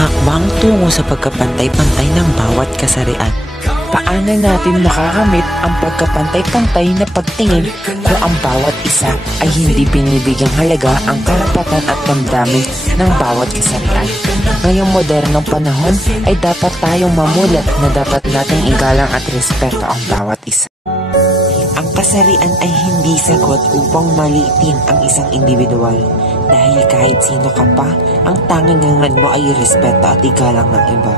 hakbang tungo sa pagkapantay-pantay ng bawat kasarian. Paano natin makakamit ang pagkapantay-pantay na pagtingin kung ang bawat isa ay hindi binibigyang halaga ang karapatan at damdamin ng bawat kasarian? Ngayong modernong panahon ay dapat tayong mamulat na dapat nating igalang at respeto ang bawat isa. Ang kasarian ay hindi sagot upang maliitin ang isang individual dahil kahit sino ka pa, ang tanging hangad mo ay respeto at igalang ng iba.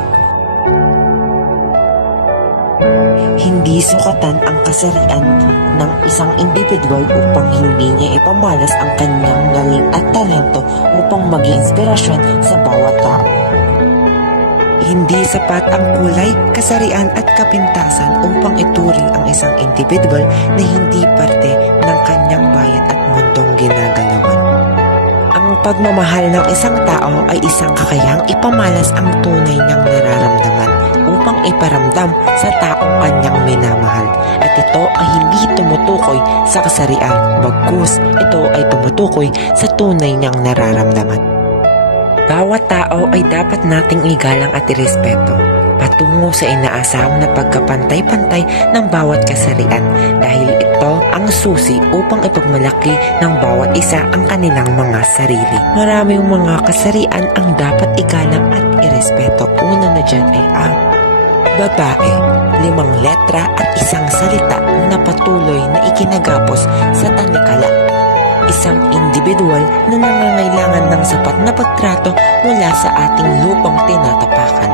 Hindi sukatan ang kasarian ng isang individual upang hindi niya ipamalas ang kanyang galing at talento upang maging inspirasyon sa bawat tao. Hindi sapat ang kulay, kasarian at kapintasan upang ituring ang isang individual na hindi parte ng kanyang bayan at mundong ginagalawan. Ang pagmamahal ng isang tao ay isang kakayahang ipamalas ang tunay niyang nararamdaman upang iparamdam sa taong kanyang minamahal. At ito ay hindi tumutukoy sa kasarian, bagkus ito ay tumutukoy sa tunay niyang nararamdaman. Bawat tao ay dapat nating igalang at irespeto patungo sa inaasam na pagkapantay-pantay ng bawat kasarian dahil ito ang susi upang ipagmalaki ng bawat isa ang kanilang mga sarili. Maraming mga kasarian ang dapat igalang at irespeto. Una na dyan ay ang babae, 5 letra at isang salita na patuloy na ikinagapos sa tanikala. Isang individual na nangangailangan ng sapat na pagtrato mula sa ating lupang tinatapakan.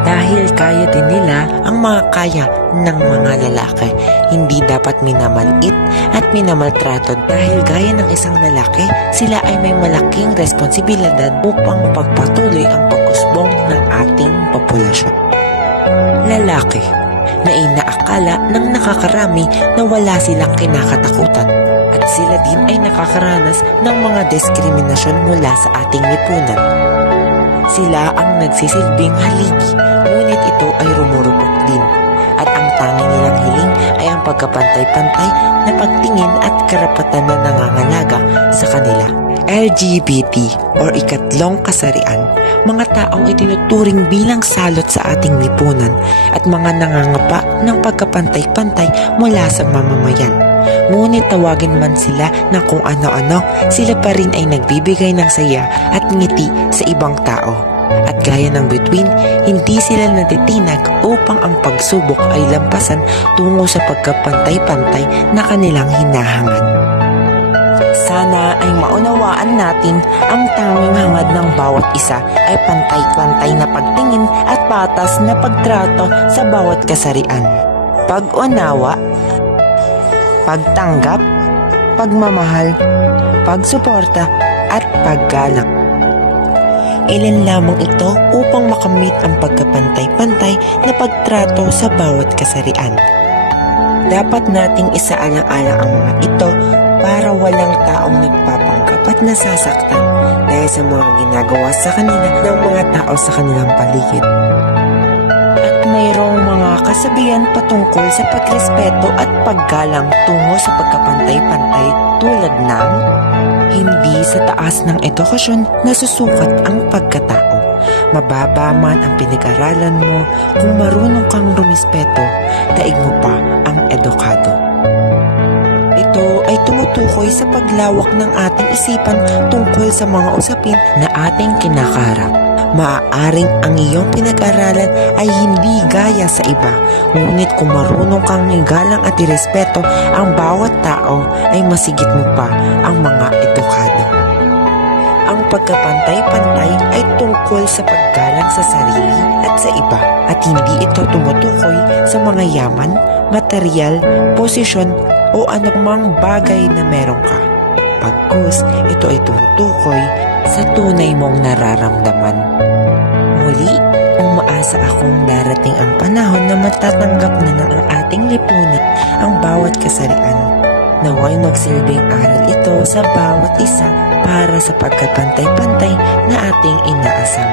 Dahil kaya din nila ang mga kaya ng mga lalaki, hindi dapat minamaliit at minamaltrato dahil gaya ng isang lalaki, sila ay may malaking responsibilidad upang pagpatuloy ang pag-usbong ng ating populasyon. Lalaki na inaakala ng nakakarami na wala silang kinakatakutan at sila din ay nakakaranas ng mga diskriminasyon mula sa ating lipunan. Sila ang nagsisilbing haligi, ngunit ito ay rumurupok din. At ang tanging nilang hiling ay ang pagkapantay-pantay na pagtingin at karapatan na nangangalaga sa kanila. LGBT or ikatlong kasarian, mga taong itinuturing bilang salot sa ating lipunan at mga nangangapa ng pagkapantay-pantay mula sa mamamayan. Ngunit tawagin man sila ng kung ano-ano, sila pa rin ay nagbibigay ng saya at ngiti sa ibang tao. At gaya ng bituin, hindi sila natitinag upang ang pagsubok ay lampasan tungo sa pagkapantay-pantay na kanilang hinahangad. Sana ay maunawaan natin ang tanging hangad ng bawat isa ay pantay-pantay na pagtingin at patas na pagtrato sa bawat kasarian. Pag-unawa, pagtanggap, pagmamahal, pagsuporta at paggalang. Ilan lamang ito upang makamit ang pagkapantay-pantay na pagtrato sa bawat kasarian. Dapat nating isaalang-alang ang mga ito para walang taong nagpapanggap at nasasaktan dahil sa mga ginagawa sa kanila ng mga tao sa kanilang paligid. At mayroong mga kasabihan patungkol sa pagrespeto at paggalang tungo sa pagkapantay-pantay tulad ng hindi sa taas ng edukasyon nasusukat ang pagkatao. Mababa man ang pinag-aralan mo, kung marunong kang rumispeto, daig mo pa ang edukado. Ito ay tumutukoy sa paglawak ng ating isipan tungkol sa mga usapin na ating kinakaharap. Maaaring ang iyong pinag-aralan ay hindi gaya sa iba, ngunit kung marunong kang igalang at irespeto ang bawat tao, ay masigit mo pa ang mga edukado. Ang pagkapantay-pantay ay tungkol sa paggalang sa sarili at sa iba, at hindi ito tumutukoy sa mga yaman, material, posisyon o anumang bagay na meron ka. Pagkus, ito ay tumutukoy sa tunay mong nararamdaman. Muli, umaasa akong darating ang panahon na matatanggap na ng ating lipunan ang bawat kasarian. Naway magsilbing aral ito sa bawat isa para sa pagkapantay-pantay na ating inaasam.